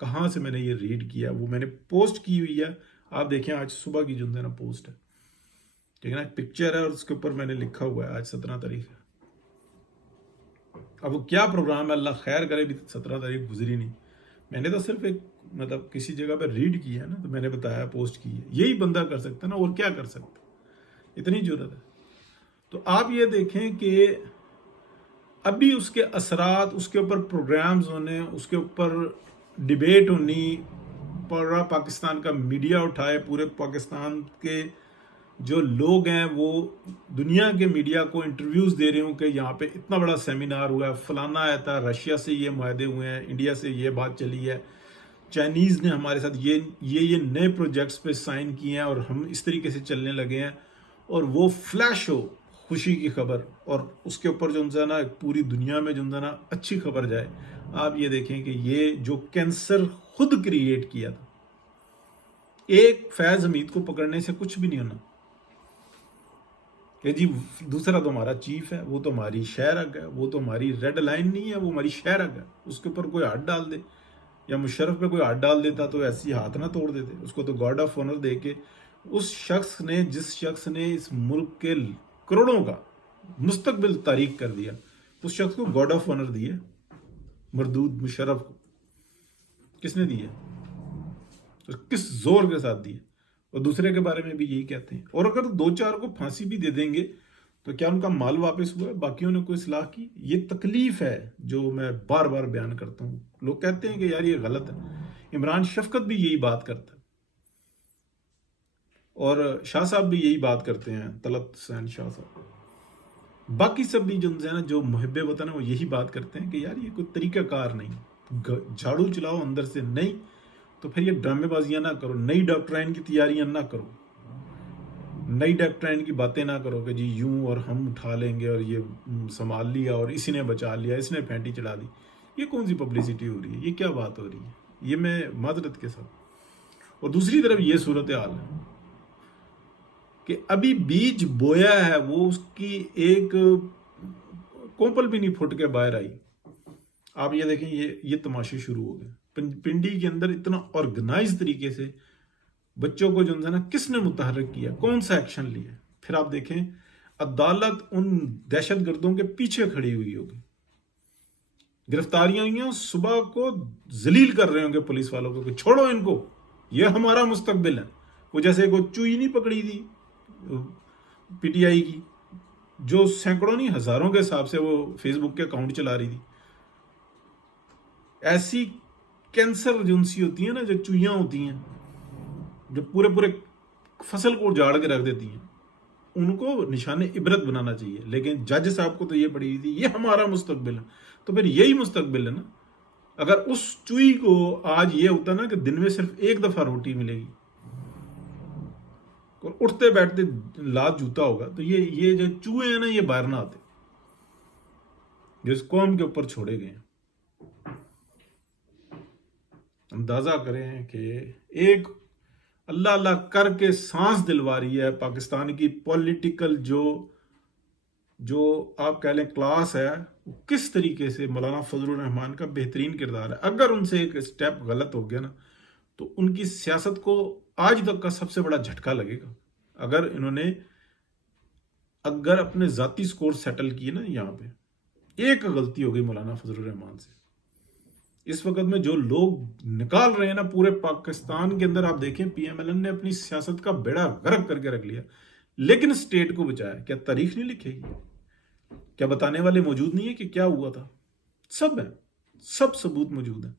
کہاں سے میں نے یہ ریڈ کیا، وہ میں نے پوسٹ کی ہوئی ہے. آپ دیکھیں آج صبح کی جو ہے نا پوسٹ ہے، ٹھیک ہے نا، ایک پکچر ہے اور اس کے اوپر میں نے لکھا ہوا ہے آج 17 تاریخ ہے. اب وہ کیا پروگرام ہے، اللہ خیر کرے، بھی 17 تاریخ گزری نہیں. میں نے تو صرف ایک مطلب کسی جگہ پہ ریڈ کیا ہے نا، تو میں نے بتایا، پوسٹ کی ہے. یہی بندہ کر سکتا ہے نا، اور کیا کر سکتا ہے، اتنی ضرورت ہے. تو آپ یہ دیکھیں کہ ابھی اس کے اثرات، اس کے اوپر پروگرامز ہونے، اس کے اوپر ڈیبیٹ ہونی، پورا پاکستان کا میڈیا اٹھائے، پورے پاکستان کے جو لوگ ہیں وہ دنیا کے میڈیا کو انٹرویوز دے رہے ہوں کہ یہاں پہ اتنا بڑا سیمینار ہوا ہے، فلانا آیا تھا، رشیا سے یہ معاہدے ہوئے ہیں، انڈیا سے یہ بات چلی ہے، چائنیز نے ہمارے ساتھ یہ نئے پروجیکٹس پہ سائن کیے ہیں اور ہم اس طریقے سے چلنے لگے ہیں. اور وہ فلیش ہو خوشی کی خبر، اور اس کے اوپر جو ہے نا پوری دنیا میں جو ہے نا اچھی خبر جائے. آپ یہ دیکھیں کہ یہ جو کینسر خود کریٹ کیا تھا، ایک فیض حمید کو پکڑنے سے کچھ بھی نہیں ہونا کہ جی دوسرا تو ہمارا چیف ہے، وہ تو ہماری شہرگ ہے، وہ تو ہماری ریڈ لائن نہیں ہے، وہ ہماری شہرگ ہے. اس کے اوپر کوئی ہاتھ ڈال دے، یا مشرف پہ کوئی ہاتھ ڈال دیتا تو ایسی ہاتھ نہ توڑ دیتے. اس کو تو گارڈ آف آنر دے کے جس شخص نے اس ملک کے کروڑوں کا مستقبل تاریخ کر دیا، اس شخص کو گارڈ آف آنر دیے. مردود مشرف کو کس نے دیا، کس زور کے ساتھ دیا؟ اور دوسرے کے بارے میں بھی یہی کہتے ہیں. اور اگر 2-4 کو پھانسی بھی دے دیں گے تو کیا ان کا مال واپس ہوا ہے؟ باقیوں نے کوئی اصلاح کی؟ یہ تکلیف ہے جو میں بار بار بیان کرتا ہوں. لوگ کہتے ہیں کہ یار یہ غلط ہے. عمران شفقت بھی یہی بات کرتا ہے، اور شاہ صاحب بھی یہی بات کرتے ہیں، طلعت حسین شاہ صاحب. باقی سب بھی جو ہے نا جو محب وطن ہے وہ یہی بات کرتے ہیں کہ یار یہ کوئی طریقہ کار نہیں. جھاڑو چلاؤ اندر سے نہیں تو پھر یہ ڈرامے بازیاں نہ کرو، نئی ڈاکٹرائن کی تیاریاں نہ کرو، نئی ڈاکٹرائن کی باتیں نہ کرو کہ جی یوں اور ہم اٹھا لیں گے اور یہ سنبھال لیا اور اسی نے بچا لیا، اس نے پھینٹی چڑھا دی. یہ کون سی پبلسٹی ہو رہی ہے؟ یہ کیا بات ہو رہی ہے؟ یہ میں معذرت کے ساتھ. اور دوسری طرف یہ صورتحال ہے کہ ابھی بیج بویا ہے، وہ اس کی ایک کوپل بھی نہیں پھٹ کے باہر آئی. آپ یہ دیکھیں یہ تماشے شروع ہو گئے. پنڈی کے اندر اتنا آرگنائز طریقے سے بچوں کو جو ہے نا کس نے متحرک کیا، کون سا ایکشن لیا؟ پھر آپ دیکھیں عدالت ان دہشت گردوں کے پیچھے کھڑی ہوئی ہوگی، گرفتاریاں ہوئی ہیں، صبح کو ذلیل کر رہے ہوں گے پولیس والوں کو کہ چھوڑو ان کو، یہ ہمارا مستقبل ہے. وہ جیسے کوئی چوئی نہیں پکڑی تھی پی ٹی آئی کی، جو سینکڑوں نہیں ہزاروں کے حساب سے وہ فیس بک کے اکاؤنٹ چلا رہی تھی. ایسی کینسر ایجنسی ہوتی ہیں نا، جو چوئیاں ہوتی ہیں جو پورے فصل کو جاڑ کے رکھ دیتی ہیں، ان کو نشان عبرت بنانا چاہیے. لیکن جج صاحب کو تو یہ پڑی تھی یہ ہمارا مستقبل ہے. تو پھر یہی مستقبل ہے نا. اگر اس چوئی کو آج یہ ہوتا نا کہ دن میں صرف ایک دفعہ روٹی ملے گی اور اٹھتے بیٹھتے لات جوتا ہوگا، تو یہ جو چوہے ہیں نا یہ باہر نہ آتے جو اس قوم کے اوپر چھوڑے گئے ہیں. اندازہ کریں کہ ایک اللہ اللہ کر کے سانس دلوا رہی ہے پاکستان کی پولیٹیکل جو آپ کہہ لیں کلاس ہے، وہ کس طریقے سے مولانا فضل الرحمان کا بہترین کردار ہے. اگر ان سے ایک سٹیپ غلط ہو گیا نا تو ان کی سیاست کو آج تک کا سب سے بڑا جھٹکا لگے گا. اگر اپنے ذاتی سکور سیٹل کیے نا، یہاں پہ ایک غلطی ہو گئی مولانا فضل الرحمان سے، اس وقت میں جو لوگ نکال رہے ہیں نا پورے پاکستان کے اندر، آپ دیکھیں پی ایم ایل این نے اپنی سیاست کا بیڑا غرق کر کے رکھ لیا، لیکن اسٹیٹ کو بچایا. کیا تاریخ نہیں لکھے گی؟ کیا بتانے والے موجود نہیں ہے کہ کیا ہوا تھا؟ سب ہے، سب ثبوت موجود ہیں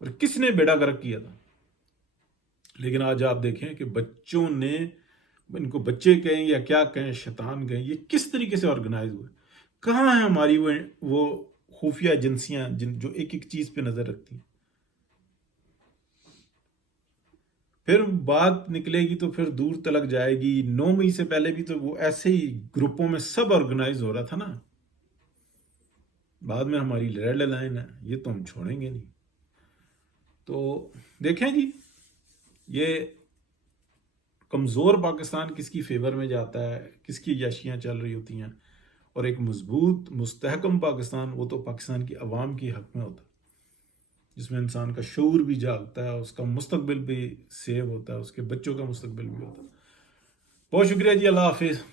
اور کس نے بیڑا غرق کیا تھا. لیکن آج آپ دیکھیں کہ بچوں نے، ان کو بچے کہیں یا کیا کہیں، شیطان کہیں، یہ کس طریقے سے آرگنائز ہوئے. کہاں ہیں ہماری وہ خفیہ ایجنسیاں جو ایک ایک چیز پہ نظر رکھتی ہیں؟ پھر بات نکلے گی تو پھر دور تلک جائے گی. 9 مئی سے پہلے بھی تو وہ ایسے ہی گروپوں میں سب آرگنائز ہو رہا تھا نا. بعد میں ہماری ریڈ لائن ہے، یہ تو ہم چھوڑیں گے نہیں. تو دیکھیں جی یہ کمزور پاکستان کس کی فیور میں جاتا ہے، کس کی عیاشیاں چل رہی ہوتی ہیں، اور ایک مضبوط مستحکم پاکستان وہ تو پاکستان کی عوام کی حق میں ہوتا ہے. جس میں انسان کا شعور بھی جاگتا ہے، اس کا مستقبل بھی سیو ہوتا ہے، اس کے بچوں کا مستقبل بھی ہوتا ہے. بہت شکریہ جی، اللہ حافظ.